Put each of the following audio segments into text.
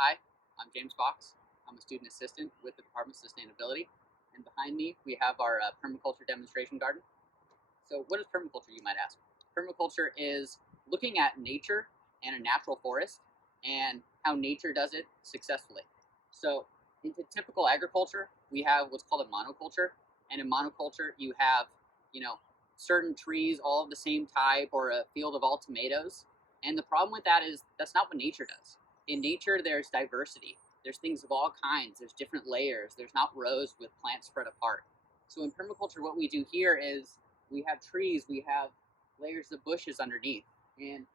Hi, I'm James Fox. I'm a student assistant with the Department of Sustainability. And behind me, we have our permaculture demonstration garden. So what is permaculture, you might ask? Permaculture is looking at nature and a natural forest and how nature does it successfully. So in typical agriculture, we have what's called a monoculture. And in monoculture, you have, certain trees all of the same type or a field of all tomatoes. And the problem with that is that's not what nature does. In nature, there's diversity. There's things of all kinds. There's different layers. There's not rows with plants spread apart. So in permaculture, what we do here is we have trees, we have layers of bushes underneath. And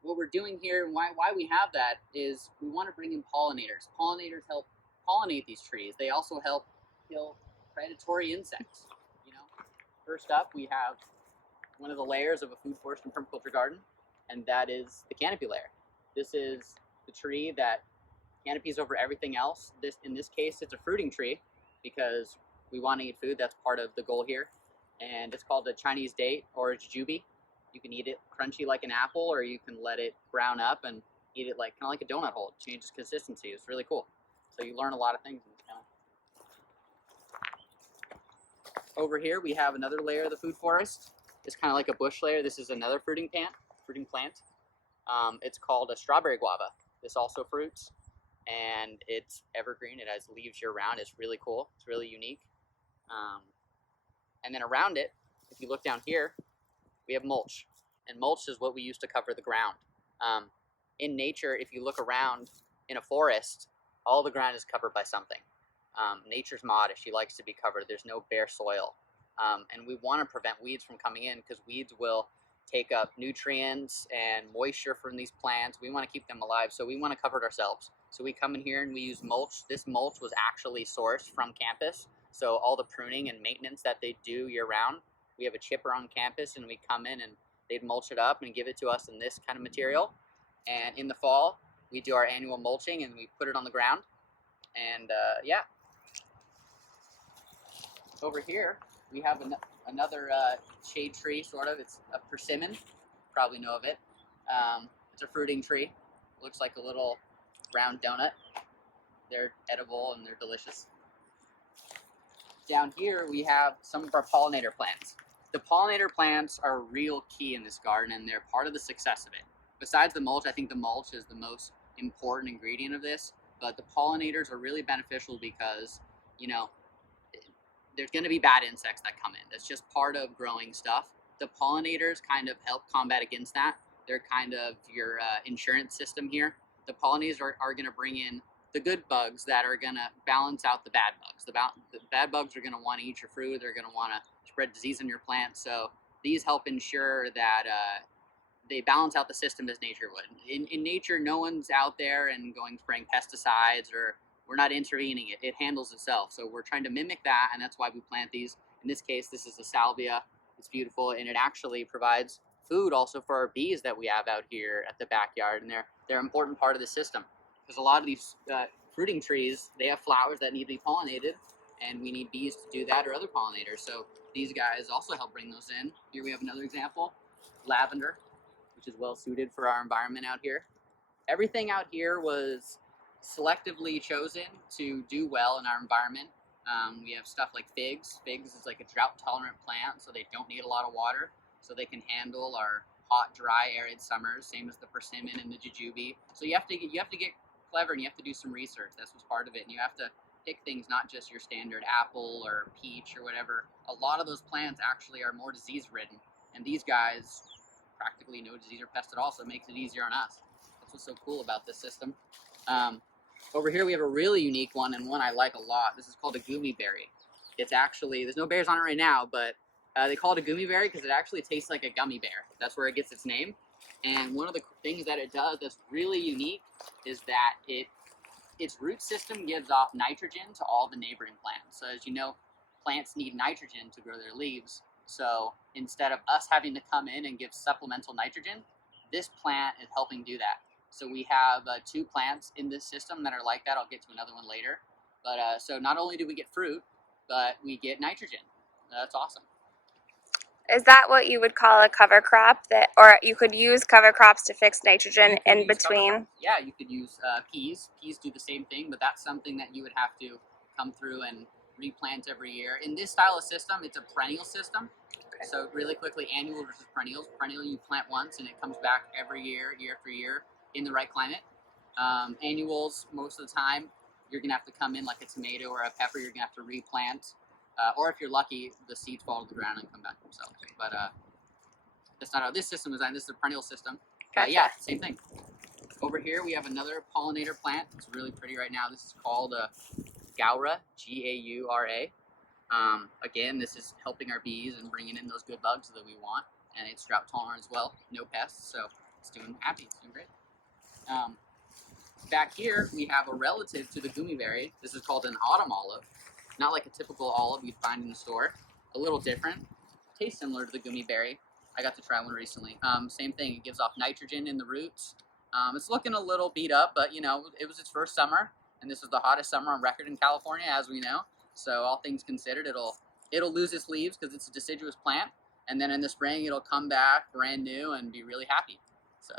what we're doing here and why we have that is we want to bring in pollinators. Pollinators help pollinate these trees. They also help kill predatory insects. First up, we have one of the layers of a food forest and permaculture garden, and that is the canopy layer. This is the tree that canopies over everything else. In this case, it's a fruiting tree because we want to eat food. That's part of the goal here. And it's called a Chinese date or a jujube. You can eat it crunchy like an apple, or you can let it brown up and eat it kind of like a donut hole. It changes consistency. It's really cool. So you learn a lot of things in this channel. Over here, we have another layer of the food forest. It's kind of like a bush layer. This is another fruiting plant. It's called a strawberry guava. This also fruits, and it's evergreen. It has leaves year-round. It's really cool. It's really unique. And then around it, if you look down here, we have mulch. And mulch is what we use to cover the ground. In nature, if you look around in a forest, all the ground is covered by something. Nature's modest. She likes to be covered. There's no bare soil. And we want to prevent weeds from coming in because weeds will take up nutrients and moisture from these plants. We want to keep them alive, so we want to cover it ourselves. So we come in here and we use mulch. This mulch was actually sourced from campus. So all the pruning and maintenance that they do year-round, we have a chipper on campus, and we come in and they'd mulch it up and give it to us in this kind of material. And in the fall, we do our annual mulching and we put it on the ground. And yeah. Over here, we have another shade tree, sort of. It's a persimmon. You probably know of it. It's a fruiting tree. Looks like a little round donut. They're edible and they're delicious. Down here, we have some of our pollinator plants. The pollinator plants are real key in this garden, and they're part of the success of it. Besides the mulch, I think the mulch is the most important ingredient of this, but the pollinators are really beneficial because, there's going to be bad insects that come in. That's just part of growing stuff. The pollinators kind of help combat against that. They're kind of your insurance system here. The pollinators are going to bring in the good bugs that are going to balance out the bad bugs. The bad bugs are going to want to eat your fruit. They're going to want to spread disease in your plants. So these help ensure that they balance out the system as nature would. In nature, no one's out there and going spraying pesticides, or we're not intervening. It handles itself. So we're trying to mimic that, and that's why we plant these. In this case, this is a salvia. It's beautiful, and it actually provides food also for our bees that we have out here at the backyard, and they're an important part of the system. Because a lot of these fruiting trees, they have flowers that need to be pollinated, and we need bees to do that or other pollinators. So these guys also help bring those in. Here we have another example, lavender, which is well suited for our environment out here. Everything out here was selectively chosen to do well in our environment. We have stuff like figs. Figs is like a drought-tolerant plant, so they don't need a lot of water, so they can handle our hot, dry, arid summers. Same as the persimmon and the jujube. So you have to get clever, and you have to do some research. That's what's part of it. And you have to pick things, not just your standard apple or peach or whatever. A lot of those plants actually are more disease-ridden, and these guys practically no disease or pest at all, so it makes it easier on us. That's what's so cool about this system. Over here we have a really unique one, and one I like a lot. This is called a gummy berry. It's actually, there's no bears on it right now, but they call it a gummy berry because it actually tastes like a gummy bear. That's where it gets its name. And one of the things that it does that's really unique is that its root system gives off nitrogen to all the neighboring plants. So as you know, plants need nitrogen to grow their leaves. So instead of us having to come in and give supplemental nitrogen, this plant is helping do that. So we have 2 plants in this system that are like that. I'll get to another one later. But so not only do we get fruit, but we get nitrogen. That's awesome. Is that what you would call a cover crop? Or you could use cover crops to fix nitrogen in between? Yeah, you could use peas. Peas do the same thing, but that's something that you would have to come through and replant every year. In this style of system, it's a perennial system. Okay. So really quickly, annual versus perennials. Perennial, you plant once and it comes back every year, year after year, in the right climate. Annuals, most of the time, you're gonna have to come in like a tomato or a pepper. You're gonna have to replant, or if you're lucky, the seeds fall to the ground and come back themselves. But that's not how this system is designed. This is a perennial system. Gotcha. Yeah, same thing. Over here we have another pollinator plant. It's really pretty right now. This is called Gaura, Gaura. Again, this is helping our bees and bringing in those good bugs that we want. And it's drought tolerant as well, no pests, so it's doing happy, it's doing great. Back here we have a relative to the gumiberry. This is called an autumn olive. Not like a typical olive you'd find in the store. A little different. Tastes similar to the gumiberry. I got to try one recently. Same thing, it gives off nitrogen in the roots. It's looking a little beat up, but you know, it was its first summer, and this was the hottest summer on record in California, as we know. So all things considered, it'll lose its leaves because it's a deciduous plant, and then in the spring it'll come back brand new and be really happy. So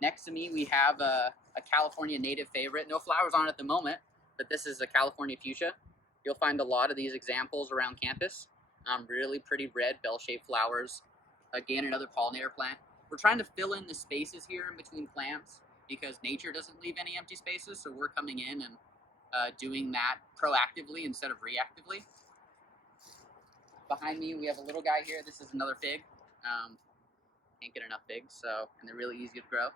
next to me we have a California native favorite. No flowers on it at the moment, but this is a California fuchsia. You'll find a lot of these examples around campus. Really pretty red bell-shaped flowers. Again, another pollinator plant. We're trying to fill in the spaces here in between plants because nature doesn't leave any empty spaces, so we're coming in and doing that proactively instead of reactively. Behind me, we have a little guy here. This is another fig. Can't get enough figs, and they're really easy to grow.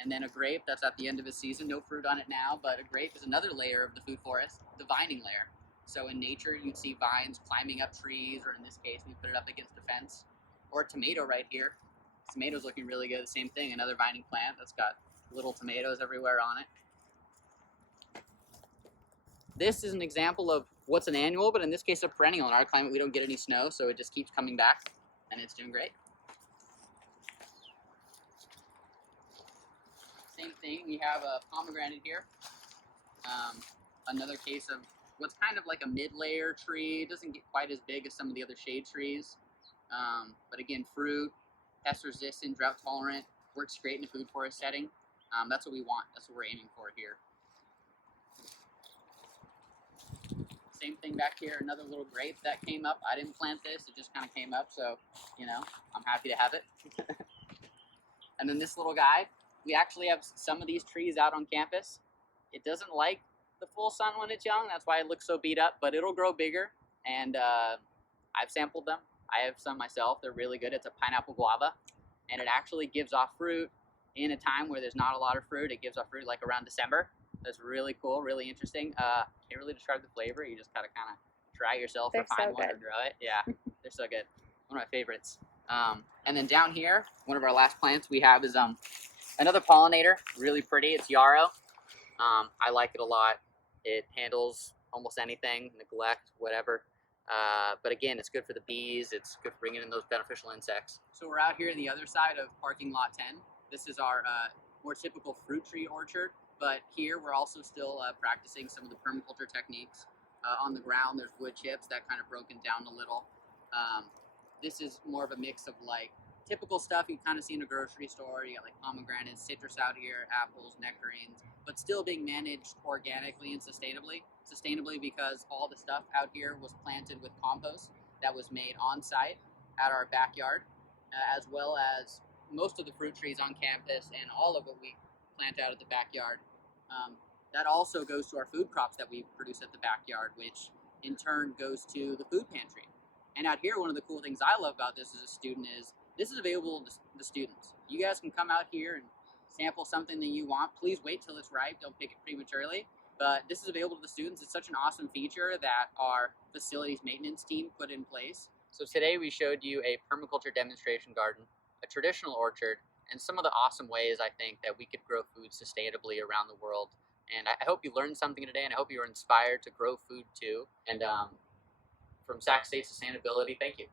And then a grape that's at the end of its season. No fruit on it now, but a grape is another layer of the food forest, the vining layer. So in nature, you'd see vines climbing up trees, or in this case, we put it up against a fence. Or a tomato right here. Tomatoes looking really good. The same thing, another vining plant that's got little tomatoes everywhere on it. This is an example of what's an annual, but in this case a perennial. In our climate, we don't get any snow, so it just keeps coming back, and it's doing great. Same thing, we have a pomegranate here. Another case of what's kind of like a mid-layer tree. It doesn't get quite as big as some of the other shade trees. But again, fruit, pest resistant, drought tolerant, works great in a food forest setting. That's what we want. That's what we're aiming for here. Same thing back here, another little grape that came up. I didn't plant this, it just kind of came up, so, you know, I'm happy to have it. And then this little guy, we actually have some of these trees out on campus. It doesn't like the full sun when it's young, that's why it looks so beat up, but it'll grow bigger, and I've sampled them. I have some myself, they're really good. It's a pineapple guava, and it actually gives off fruit in a time where there's not a lot of fruit. It gives off fruit like around December. That's really cool, really interesting. Can't really describe the flavor. You just gotta kind of try yourself or find one or grow it. Yeah, they're so good. One of my favorites. And then down here, one of our last plants we have is another pollinator, really pretty. It's yarrow. I like it a lot. It handles almost anything, neglect, whatever. But again, it's good for the bees. It's good for bringing in those beneficial insects. So we're out here on the other side of parking lot 10. This is our more typical fruit tree orchard. But here we're also still practicing some of the permaculture techniques. On the ground, there's wood chips that kind of broken down a little. This is more of a mix of like typical stuff you kind of see in a grocery store. You got like pomegranates, citrus out here, apples, nectarines, but still being managed organically and sustainably. Sustainably because all the stuff out here was planted with compost that was made on site at our backyard, as well as most of the fruit trees on campus and all of what we plant out at the backyard. That also goes to our food crops that we produce at the backyard, which in turn goes to the food pantry. And out here, one of the cool things I love about this as a student is this is available to the students. You guys can come out here and sample something that you want. Please wait till it's ripe. Don't pick it prematurely. But this is available to the students. It's such an awesome feature that our facilities maintenance team put in place. So today we showed you a permaculture demonstration garden, a traditional orchard, and some of the awesome ways I think that we could grow food sustainably around the world. And I hope you learned something today, and I hope you were inspired to grow food too. And from Sac State Sustainability, thank you.